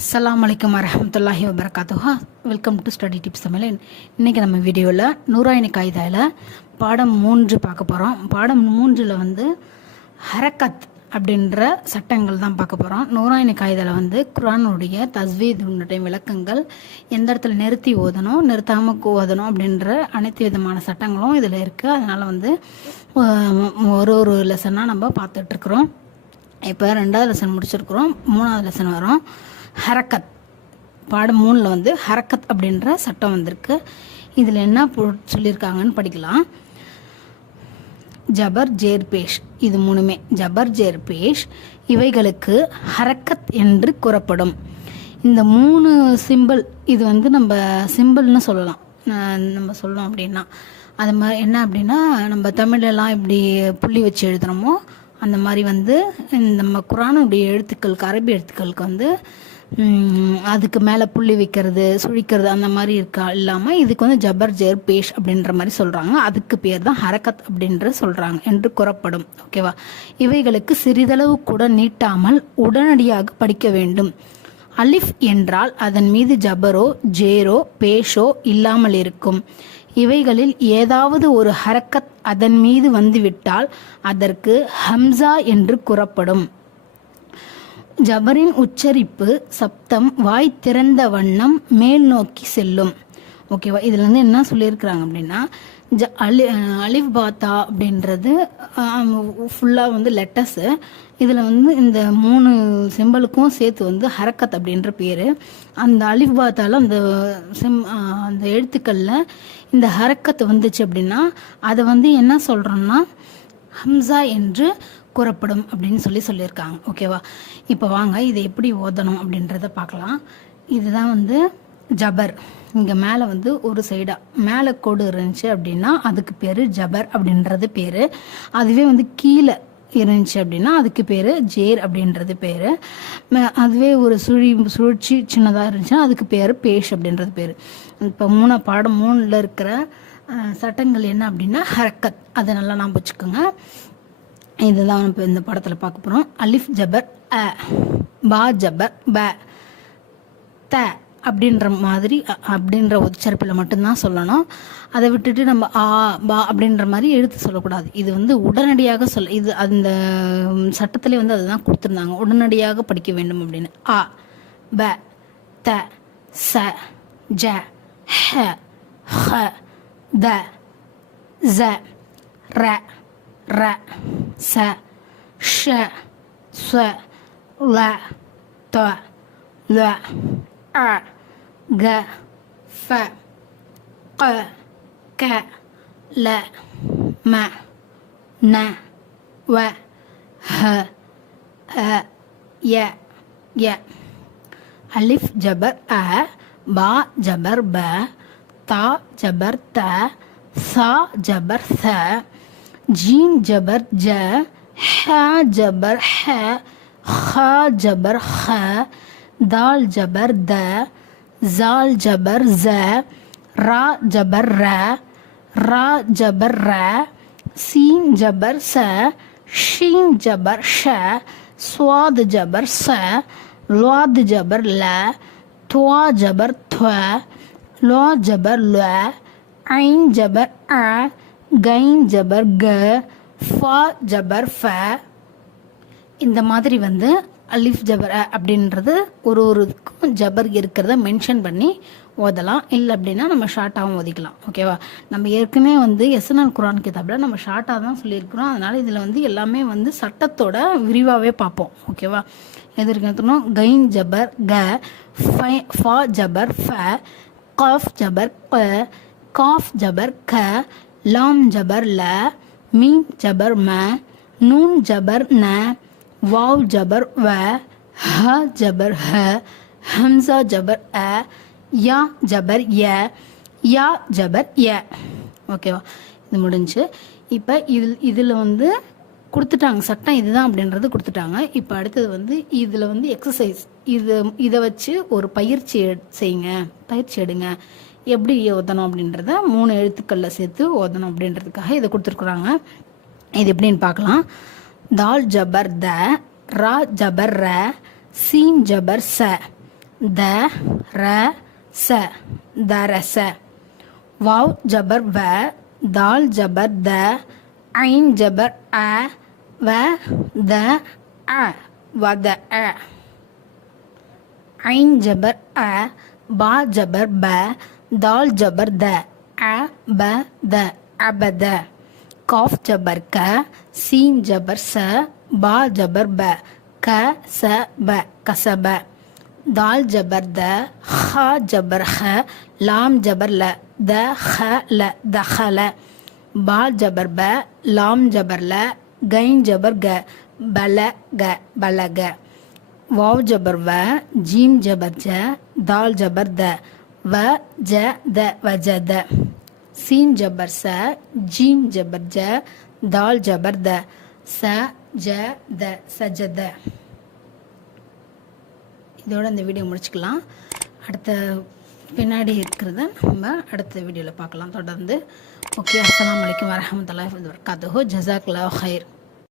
அஸ்ஸலாமு அலைக்கும் வரஹ்மத்துல்லாஹி வபரகாத்துஹா. Welcome to study tips Tamil. இன்றைக்கி நம்ம வீடியோவில் நூராயினி காயிதாவில் பாடம் 3 பார்க்க போகிறோம். பாடம் 3ல் வந்து ஹரக்கத் அப்படின்ற சட்டங்கள் தான் பார்க்க போகிறோம். நூராயினி காயிதாவில் வந்து குர்ஆனுடைய தஸ்வீதுடைய விளக்கங்கள், எந்த இடத்துல நிறுத்தி ஓதணும், நிறுத்தாமல் ஓதணும் அப்படின்ற அனைத்து விதமான சட்டங்களும் இதில் இருக்குது. அதனால் வந்து ஒரு லெசனாக நம்ம பார்த்துட்ருக்குறோம். இப்போ 2வது லெசன் முடிச்சிருக்கிறோம். 3வது லெசன் வரும். ஹரக்கத் பாடம் 3ல் வந்து ஹரக்கத் அப்படின்ற சட்டம் வந்திருக்கு. இதில் என்ன சொல்லியிருக்காங்கன்னு படிக்கலாம். ஜபர் ஜேர் பேஷ், இது மூணுமே ஜபர் ஜேர் பேஷ், இவைகளுக்கு ஹரக்கத் என்று கூறப்படும். இந்த 3 சிம்பிள், இது வந்து நம்ம சிம்பிள்னு சொல்லலாம். நம்ம சொல்லணும் அப்படின்னா அது மாதிரி என்ன அப்படின்னா, நம்ம தமிழெல்லாம் இப்படி புள்ளி வச்சு எழுதுகிறோமோ அந்த மாதிரி வந்து நம்ம குர்ஆனுடைய எழுத்துக்களுக்கு, அரபி எழுத்துக்களுக்கு வந்து அதுக்கு மேலே புள்ளி வைக்கிறது, சுழிக்கிறது அந்த மாதிரி இல்லாமல் இதுக்கு வந்து ஜபர் ஜேர் பேஷ் அப்படின்ற மாதிரி சொல்கிறாங்க. அதுக்கு பேர் தான் ஹரக்கத் அப்படின்ற சொல்கிறாங்க என்று கூறப்படும். ஓகேவா? இவைகளுக்கு சிறிதளவு கூட நீட்டாமல் உடனடியாக படிக்க வேண்டும். அலிஃப் என்றால் அதன் மீது ஜபரோ ஜேரோ பேஷோ இல்லாமல் இருக்கும். இவைகளில் ஏதாவது ஒரு ஹரக்கத் அதன் மீது வந்துவிட்டால் அதற்கு ஹம்சா என்று கூறப்படும். ஜபரின் உச்சரிப்பு சப்தம் வாய் திறந்த வண்ணம் மேல் நோக்கி செல்லும். ஓகேவா? இதில் வந்து என்ன சொல்லியிருக்கிறாங்க அப்படின்னா, அலிஃப் பாத்தா அப்படின்றது ஃபுல்லாக வந்து லெட்டர்ஸு. இதில் வந்து இந்த 3 சிம்பலுக்கும் சேர்த்து வந்து ஹரக்கத் அப்படின்ற பேர். அந்த அலிஃப் பாத்தால அந்த எழுத்துக்களில் இந்த ஹரக்கத் வந்துச்சு அப்படின்னா அதை வந்து என்ன சொல்கிறோம்னா ஹம்சா என்று கூறப்படும் அப்படின்னு சொல்லியிருக்காங்க. ஓகேவா? இப்போ வாங்க இதை எப்படி ஓதணும் அப்படின்றத பார்க்கலாம். இதுதான் வந்து ஜபர். இங்கே மேலே வந்து ஒரு சைடாக மேலே கோடு இருந்துச்சு அப்படின்னா அதுக்கு பேர் ஜபர் அப்படின்றது பேர். அதுவே வந்து கீழே இருந்துச்சு அப்படின்னா அதுக்கு பேர் ஜேர் அப்படின்றது பேர். அதுவே ஒரு சுழற்சி சின்னதாக இருந்துச்சுன்னா அதுக்கு பேர் பேஷ் அப்படின்றது பேர். இப்போ பாடம் 3ல் இருக்கிற சட்டங்கள் என்ன அப்படின்னா ஹரக்கத், அதை நல்லா நாம் வச்சுக்கோங்க. இதுதான் இப்போ இந்த படத்தில் பார்க்க போகிறோம். அலிஃப் ஜபர் அ, பா ஜபர் ப, த அப்படின்ற மாதிரி அப்படின்ற உச்சரிப்பில் மட்டும்தான் சொல்லணும். அதை விட்டுட்டு நம்ம ஆ பா அப்படின்ற மாதிரி எழுத்து சொல்லக்கூடாது. இது வந்து உடனடியாக இது அந்த சட்டத்திலே வந்து அதுதான் கொடுத்துருந்தாங்க, உடனடியாக படிக்க வேண்டும் அப்படின்னு. ஆ ப த ச ஜ ஹ ஹ த ஸ ர ர ச ஷ ஸ ல த ல அ க ஃப க க ல ம ந வ ஹ அ ய ய. அலிஃப் ஜபர் அ, பா ஜபர் ப, தா ஜபர் த, சா ஜபர் ச, ஜீம் ஜபர் ஜ, ஹ ஜபர் ஹ, ஹ ஜபர் ஹ, தால் ஜபர் த, ஜால் ஜபர் ஜ, ரா ஜபர் ர, ரா ஜபர் ர, சீன் ஜபர் ச, ஷீன் ஜபர் ஷ, ஸ்வாத் ஜபர் ச, லாத் ஜபர் ல, துவா ஜபர் துவ, லா ஜபர் ல, ஐன் ஜபர் அ, கைன் ஜபர் க, ஃபா ஜபர் ஃப. இந்த மாதிரி வந்து அலிஃப் ஜபர் அப்படின்றது ஒருக்கும் ஜபர் இருக்கிறத மென்ஷன் பண்ணி ஓதலாம். இல்லை அப்படின்னா நம்ம ஷார்ட்டாகவும் ஓதிக்கலாம். ஓகேவா? நம்ம ஏற்கனவே வந்து எஸ்என்எல் குர்ஆன் கிதாபில் நம்ம ஷார்ட்டாக தான் சொல்லியிருக்கிறோம். அதனால் இதில் வந்து எல்லாமே வந்து சட்டத்தோட விரிவாகவே பார்ப்போம். ஓகேவா? எது இருக்கணும்? கைன் ஜபர் க, ஃபா ஜபர் ஃப, காஃப் ஜபர் க, காஃப் ஜபர் க, லாம் ஜபர் ல, மீம் ஜபர் ம, நூன் ஜபர் ந, வாவ் ஜபர் வ, ஹ ஜபர் ஹ, ஹம்சா ஜபர் அ, யா ஜபர் ய, யா ஜபர் ய. ஓகேவா? இது முடிஞ்சு. இப்போ இதில் வந்து கொடுத்துட்டாங்க சட்டம் இதுதான் அப்படின்றது கொடுத்துட்டாங்க. இப்போ அடுத்தது வந்து இதில் வந்து எக்ஸசைஸ், இதை வச்சு ஒரு பயிற்சி எடுங்க. எப்படி ஓதணும் அப்படின்றத 3 எழுத்துக்களில் சேர்த்து ஓதணும் அப்படின்றதுக்காக இதை கொடுத்துருக்குறாங்க. இது எப்படின்னு பார்க்கலாம். தால் ஜபர் த, ரா ஜபர் ர, சீன் ஜபர் ச, த ர ச தரச. வாவ் ஜபர் வ, தால் ஜபர் த, ஐன் ஜபர் அ, வ த அ வத அ. ஐன் ஜபர் அ, பா ஜபர் ப, தால் ஜபர் த, அ ப த அபத. காஃப் ஜபர் க, சீன் ஜபர் ச, பா ஜபர் ப, க ச ப கசப. தால் ஜபர் த, ஹ ஜபர் ஹ, லாம் ஜபர் ல, த ஹ ல தஹல. பா ஜபர் ப, லாம் ஜபர் ல, கைன் ஜபர் க, பல க பலக. வாவ் ஜபர் வ, ஜீம் ஜபர் ஜ, தால் ஜபர் த, வ ஜ த வஜத. சீன் ஜபர் ச, ஜீம் ஜபர் ஜ, தால் ஜபர் த, ச ஜ த சஜத. இதோட இந்த வீடியோ முடிச்சுக்கலாம். அடுத்த பின்னாடி இருக்கிறத நம்ம அடுத்த வீடியோவில் பார்க்கலாம் தொடர்ந்து. ஓகே, அஸ்ஸலாமு அலைக்கும் வரஹ்மத்துல்லாஹி வபரகாத்துஹு. ஜஸாக்கல்லாஹு ஹைர்.